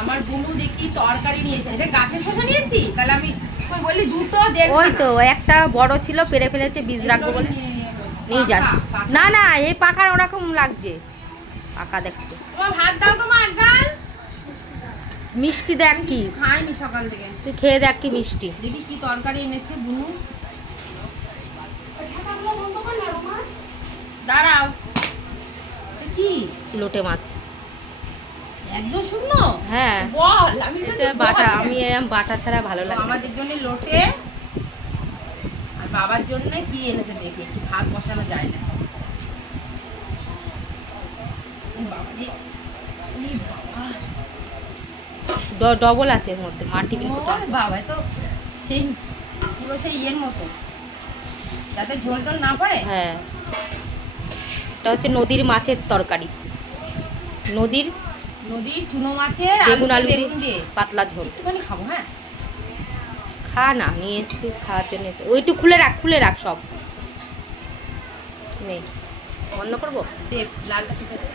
আমার বুনু দেখি তরকারি নিয়েছে, এটা গাছের শসা নিয়েছি, তাহলে আমি কই বলি দুটো দেড়। ওই তো একটা বড় ছিল, পেরে ফেলেছে, বীজ রাখবো বলে নিয়ে যাস। না না, এই পাকার ওরকম লাগছে, পাকা দেখছে। তোমার ভাত দাও তো মা একগাল। মিষ্টি দেখ কি, খাইনি সকাল থেকে। তুই খেয়ে দেখ কি মিষ্টি। দেখি কি তরকারি এনেছে বুনু। দাঁড়াও, এটা কি? লোটে মাছ। একদম শুকনো? হ্যাঁ বল, আমি এটা বাটা, আমি এরম বাটা ছাড়া ভালো লাগে না। আমাদের জন্য লোটে আর বাবার জন্য কি এনেছে দেখি, ভাত বসানো যায় না। বাবারে, ওরে বাবা, ডবল আছে এর মধ্যে, মার টিফিন করতে ওরে বাবা, তো সেই পুরো সেই ইয়ের মতো, যাতে ঝোল টোল না পড়ে। হ্যাঁ, এটা হচ্ছে নদীর মাছের তরকারি, নদীর নদীর চুনো মাছের বেগুন আলু বেগুন দিয়ে পাতলা ঝোল। একটুখানি খাবো। হ্যাঁ, খা না, নিয়ে এসছি খাওয়ার জন্য তো। ওইটু খুলে রাখ, খুলে রাখ সব। নেই, বন্ধ করবো। দে লালটা চিপে দে।